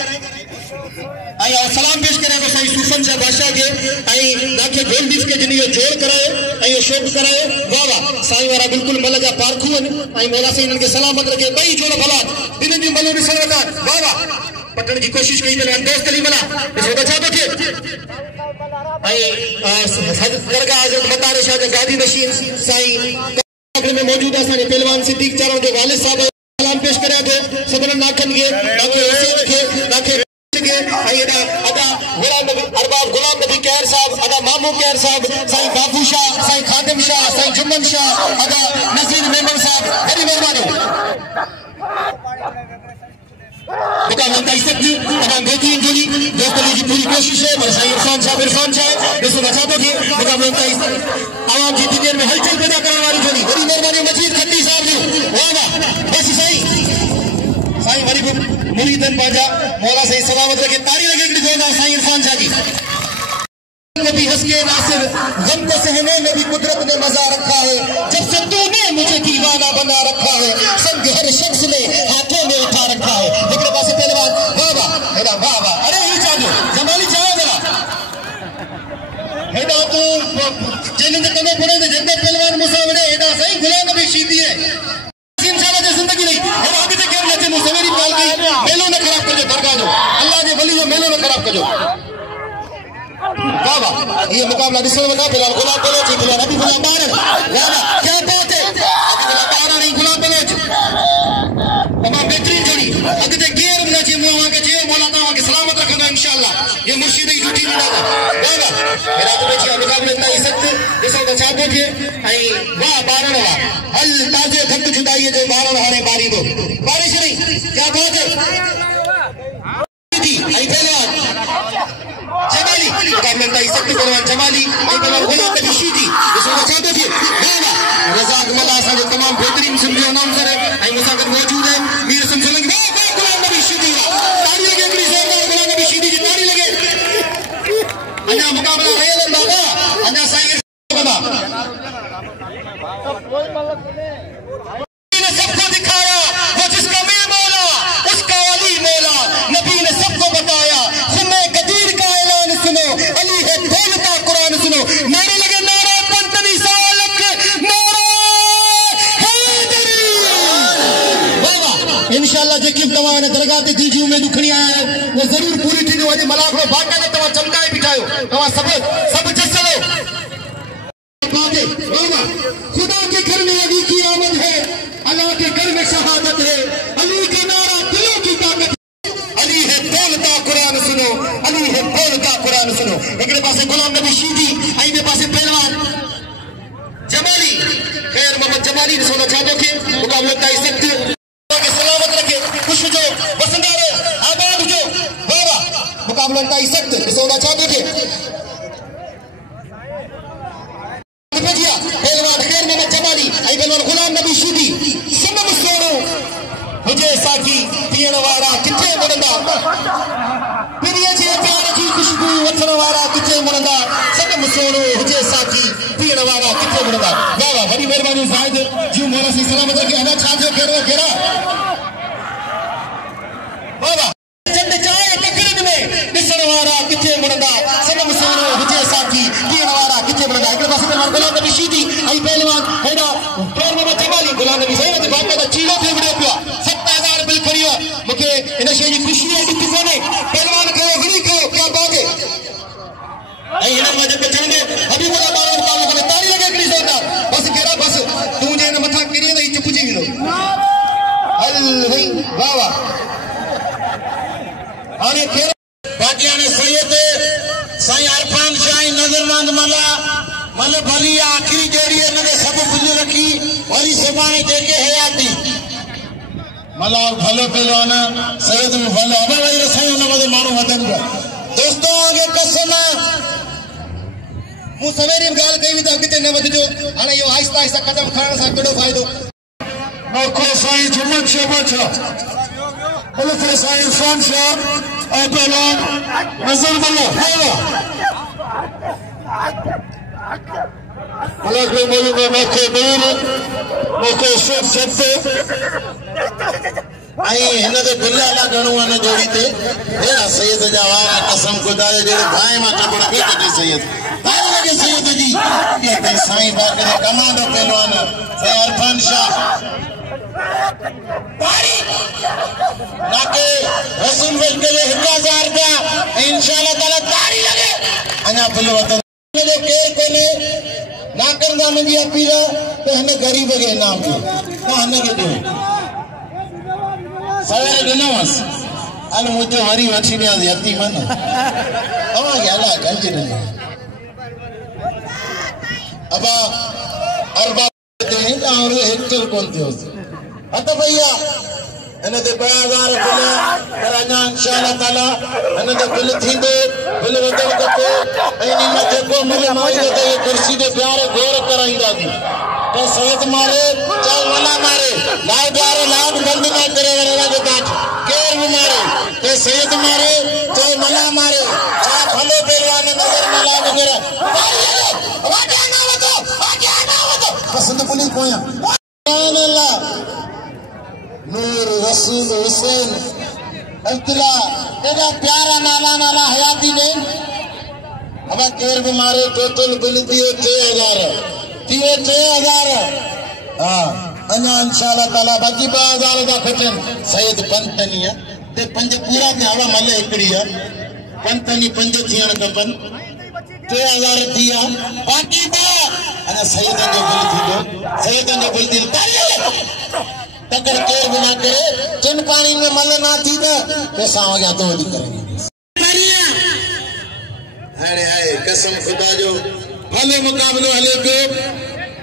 ऐं सलाम पेश करे थो साईं सूफ़न शाह बादशाह खे ऐं तव्हांखे गोल्डीफ खे जिन इहो जोड़ करायो ऐं इहो शौक़ु करायो वाह वाह साईं वारा बिल्कुलु मल जा पारखू आहिनि ऐं मौला साईं हिननि खे सलामत रखे ॿई जोड़ भला ॿिन्हिनि जूं मलूं ॾिसण वटां वाह वाह पटण जी कोशिशि कई पहलवान दोस्त अली मला ॾिसो त छा थो थिए ऐं दरगाह हज़रत मतारे शाह जा गादी नशीन साईं में मौजूद आहे असांजे पहलवान सिद्दीक चारों जो वालिद साहब सलाम पेश करे थो सभिनी नाखनि खे तव्हांखे हुसैन खे तव्हांखे अरबाब गुलाम नबी कहर साहब अदा मामू कहर साहब साईं बाबू शाह साईं खादिम शाह साईं जुम्मन शाह अदा नज़ीर मेमन साहब बड़ी मेहरबानी तमाम बेहतरीन जोड़ी दोस्त अली जी पूरी कोशिश है मेरे साईं इरफान शाह ॾिसो नशा थो थिए आवाम जी दुनिया में हलचल पैदा करण वारी जोड़ी बड़ी मेहरबानी मजीद खट्टी साहब जी वाह वाह बस साईं वरी भी मुरीदन बाजा मौला साईं सलामत रखे तारी लगे हिकिड़ी ज़ोरदार साईं इरफान शाह जी कभी हंस के नासिर गम को सहने में भी कुदरत ने मजा रखा है जब से तूने मुझे दीवाना बना रखा है संग हर शख्स ने हाथों में उठा रखा है हिकिड़े पासे पहलवान वाह वाह हेॾा वाह वाह अरे ही चाहो जमाली चाहो जरा हेॾा तू चैलेंज कंदो पड़े त जेको पहलवान मूंसां वञे हेॾा साईं गुलाम नबी शीदी है इंसान जी जिंदगी नहीं हेॾा अॻिते केरु न थिए मूं सवेरी ॻाल्हि कई मेलो न ख़राब कजो दरगाह जो अल्लाह जे वली जो मेलो न ख़राब कजो वाह वाह ये मुकाबला ॾिसण वञा फिलहाल गुलाब बलोच फिलहाल हबीबुल्लाह बारण वाह वाह क्या बात है हबीबुल्लाह बारण ऐं गुलाब बलोच तमामु बहितरीन जोड़ी अॻिते केरु न अचे मूं तव्हांखे चयो मौला तव्हांखे सलामत रखंदो इंशाअल्लाह ये मुर्शिद जी झूठी ॾींदा वाह वाह हेॾा तो बची मुकाबले ताईं सख़्त ॾिसो त छा थो थिए ऐं वाह बारण वाह हल ताज़े थक जुदाईअ जो बारण हाणे बारींदो बारिश नहीं क्या बात है जी ऐं पहलवान जमाली मुकाबले ताईं सख़्त पहलवान जमाली ऐं पहलवान गुलाम नबी शीदी ॾिसो त छा थो थिए वाह वाह रज़ाक मला असांजो तमामु बहितरीन सिंधी अनाउंसर आहे ऐं मूंसां गॾु मौजूद आहिनि मीर सिंह सोलंकी वाह वाह गुलाम नबी शीदी ताड़ी लगे हिकिड़ी ज़ोरदार गुलाम नबी शीदी जी ताड़ी लगे अञा मुकाबला रहियल आहिनि बाबा अञा साईं ने सबको दिखाया वो जिसका मैं मौला उसका अली मौला नबी ने सबको बताया खुमे कदीर का ऐलान सुनो अली है बोलता कुरान सुनो नारे लगे नारा पंतनी सालक नारा हैदरी वाह वाह इंशाअल्लाह जेकी तव्हां हिन दरगाह ते जी उम्मीद खणी आया आहियो वो ज़रूर पूरी थींदी अॼु मलाखड़ो बाक़ाइदा तव्हां चमकाए बिठायो तव्हां सभु जसलो खुदा के घर में अली की आमद है अल्लाह के घर में शहादत है अली के नारा दिलों की ताकत अली है बोलता कुरान सुनो अली है बोलता कुरान सुनो हिकिड़े पासे गुलाम नबी शीदी ऐं ॿिए पासे पहलवान जमाली खैर मोहम्मद जमाली ॾिसो त छा थो थिए मुकाबलो ताईं सख़्त सलामत रखे ख़ुशि हुजो वसंदा रहो आबाद हुजो वाह वाह मुकाबलो ताईं सख़्त ॾिसो त छा थो थिए पहलवान खैर मोहम्मद जमाली ऐं पहलवान गुलाम नबी शीदी सनम सोणो हुजे साकी पीअण वारा किथे मुड़ंदा पिरीअ जे प्यार जी ख़ुशबू वठण वारा किथे मुड़ंदा सनम सोणो हुजे साकी पीअण वारा किथे मुड़ंदा वाह वाह वॾी महिरबानी ज़ाहिद जी मोहरा से सलामत रखे अञा छा थियो कहिड़ो कहिड़ा वाह वाह चंड चाहे टकरनि में ॾिसण वारा किथे मुड़ंदा सनम सोणो हुजे साकी पीअण वारा किथे मुड़ंदा हिकिड़े पासे पहलवान गुलाम नबी शीदी ऐं पहलवान हेॾा खैर मोहम्मद जमाली गुलाम नबी साईं ते बाक़ाइदा चीरो थियो विड़ियो पियो 7000 बिल खणी वियो मूंखे इन शइ जी ख़ुशी आहे ॾुख कोन्हे पहलवान कयो घणी कयो क्या बात है ऐं हिन में जेको चवंदो हबीबुल्लाह बारण मुकाबलो करे ताड़ी लगे हिकिड़ी ज़ोरदार बस कहिड़ा बस तूं जे हिन मथां किरी वई चुपिजी वेंदो हल वई हाणे केर बाक़ी हाणे सैयद साईं अरफान शाह नज़रमंद मल भली आखिरी जोड़ी इन्हें सब बुझ रखी वरी सुभाणे जेके हयाती मला भलो पहलवान सैयद में भलो अब भाई रसाई उन मदे मानू वदन दोस्तों आगे कसम मु सवेरे गाल कई त अगते न वधजो हाणे यो आहिस्ता आहिस्ता कदम खणण सां केड़ो फ़ाइदो मौको साईं जुम्मन शहबाज मलिक साईं इरफान शाह ऐं पहलवान नज़रमंद मलिक मौजूद मौके दूर मौके सिर छते आई हिनदे बिल्ला ला गणो न जोड़ी ते हे सैयद जा वार कसम खुदा जे भाई मा कपड़ के की सैयद भाई लगे सैयद जी ये ते साईं बाके कमांडो पहलवान साईं अरफान शाह पारी नाके रसूल वज के 1000 रुपया इंशाल्लाह ताला तारी लगे अना बिल वतन जो केर कोने नाकन दा मंजी अपील तो हने गरीब के नाम के तो हने के दे सवेरे दिनवस अन मुझे हरी वठी ने यती मन अवा याला गंज ने अबा अरबा ते और हेक्टर कोन थियो अत भैया इने ते 2000 बिल कराना इंशाल्लाह ताला इने ते बिल थींदे बिल वदल कते ऐनी मथे को मिले माई ते कुर्सी दे प्यारे गौर कराईंदा दी तो सैयद मारे चाहे वला मारे लाल प्यारे लाल बंद ना करे वाला के बाट केर भी मारे ते सैयद मारे चाहे वला मारे चाहे भले पहलवान नजर में लाग करे वाजा ना वतो पसंद पुलिस कोया सुभान अल्लाह नूर रसूल हुसैन अब्दुल्ला एडा प्यारा नाला नाला हयाती ने अब केर भी मारे टोटल बिल दियो 3000 हां अन्या इंशाल्लाह ताला बाकी 2000 का खटन सैयद पंतनिया ते पंज पूरा ते हवा मले एकड़ी है पंतनी पंज थियण कपन 3000 दिया बाकी बा अने सैयद जो बिल थीदो सैयद जो बिल दी तकर केर बिना करे जिन पानी में मल ना थी तो पैसा हो गया तो नहीं करेंगे अरे हाय कसम खुदा जो भले मुकाबलो हले पे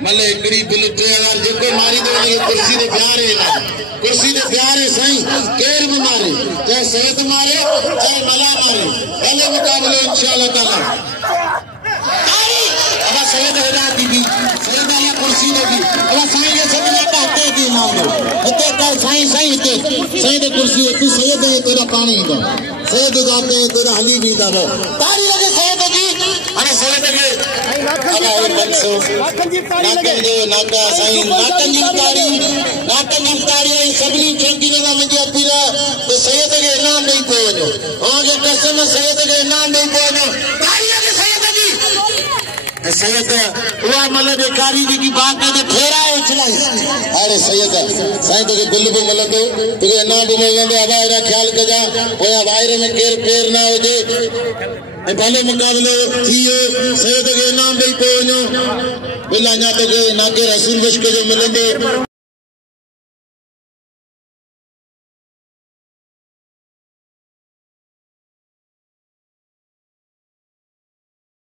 मले एकड़ी बिल 3000 जेको मारी दो ये कुर्सी दे प्यारे ना कुर्सी दे प्यारे सही केर भी मारे चाहे सैयद मारे चाहे मला मारे भले मुकाबलो इंशाल्लाह ताला अब सैयद हो जाती भी सैयद वाला कुर्सी लगी अब साईं ये सब ना कहते दी मांगो इते का साईं साईं इते सैयद कुर्सी तू सैयद है तेरा पानी का सैयद जाते तेरा हली भी दा तारी लगे सैयद जी अरे सैयद के अब और बनसो नाकन जो नाका साईं नाकन जी तारी सबनी चौकी लगा मुझे अपीला तो सैयद के इनाम नहीं पहुंचो आगे कसम सैयद के इनाम नहीं पहुंचो तारी लगे सैयद जी सैयद हुआ मतलब बेकारी जी की बात है तो फेरा उछलाई अरे सैयद साईं तो गुल भी मतलब तो ना भी मैं आवा एरा ख्याल कजा होया वायरे में केर पेर ना हो जे भले मुकाबले थियो सैयद के नाम भी पहुंचो बिला ना तो के ना के रसूल बश के जो मिलंदे